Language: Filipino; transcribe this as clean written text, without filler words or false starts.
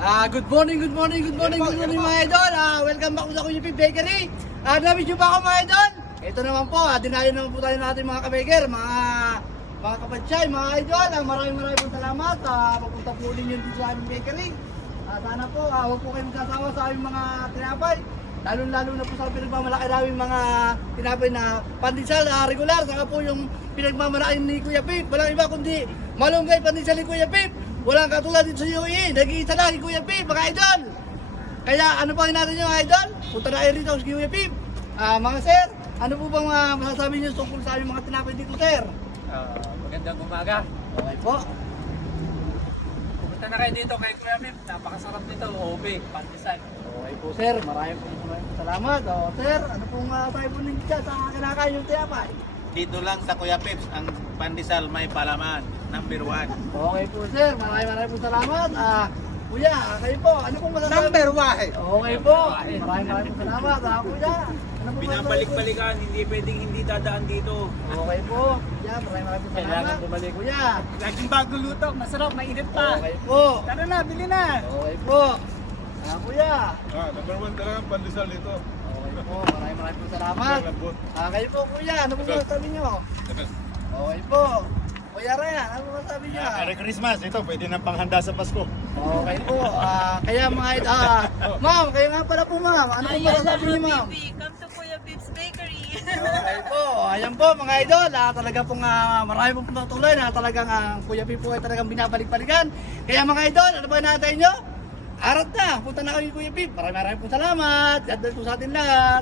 Good morning mga idol. Welcome back sa Kuya Pip Bakery. Namit nyo ba ako mga idol? Ito naman po, dinayo naman po tayo natin mga kabaker, mga kapatsay, mga idol. Maraming pong salamat. Papunta po ulit yun dito sa aming bakery. Sana po, huwag po kayo magsasawa sa aming mga tinapay. Lalo na po sa pinagmamalaki namin mga tinapay na pandesal regular. Saka po yung pinagmamalaki ni Kuya Pip. Walang iba kundi malunggay pandesal ni Kuya Pip. Walang katulad dito sa UE. Nag-iisa lang ni Kuya Pip, mga idol. Kaya ano pa natin yung idol? Punta na kayo rito sa Kuya Pip. Mga sir, ano po bang masasabi niyo tungkol sa aming mga tinapay dito, sir? Magandang umaga. Okay po. Pumunta na kayo dito kay Kuya Pip. Napakasarap nito. OB, pandesal. Okay po, sir. Maraming salamat. Sir, ano pong tayo po ninyo sa kinakain yung tinapay? Dito lang sa Kuya Pips, ang pandesal may palaman, number 1. Okay po, sir. Maraming po salamat. Kuya, kayo po, ano pong masasabi? Number 1. Okay po. Maraming po salamat. Kuya, ano pong Binabalik-balikan, hindi pwedeng hindi dadaan dito. Okay po. Kuya, maraming po salamat. Kailangan bumalik. Kuya. Laging bago luto, masarap, mainit pa. Okay po. Tara na, bili na. Okay po. Kuya. Number 1 talaga ang pandesal dito. Okay po. Maraming po salamat. Lambot. Kayo po, kuya. Ano pong masasabi niyo? Okay po. Kuya Ryan, ano pong masasabi niyo? Merry Christmas. Ito, pwede na panghanda sa Pasko. Okay po. Kaya mga ma'am, kayo nga pala po ma'am. Ano pong masasabi niyo ma'am? Come to Kuya Pip's Bakery. Okay po. Ayan po mga idol. Talaga pong marami pong patuloy na talagang Kuya Pip po ay talagang binabalik-balikan. Kaya mga idol, ano ba natin nyo? Arat na. Punta na kayo Kuya Pip. Maraming pong salamat. God bless po sa atin lahat.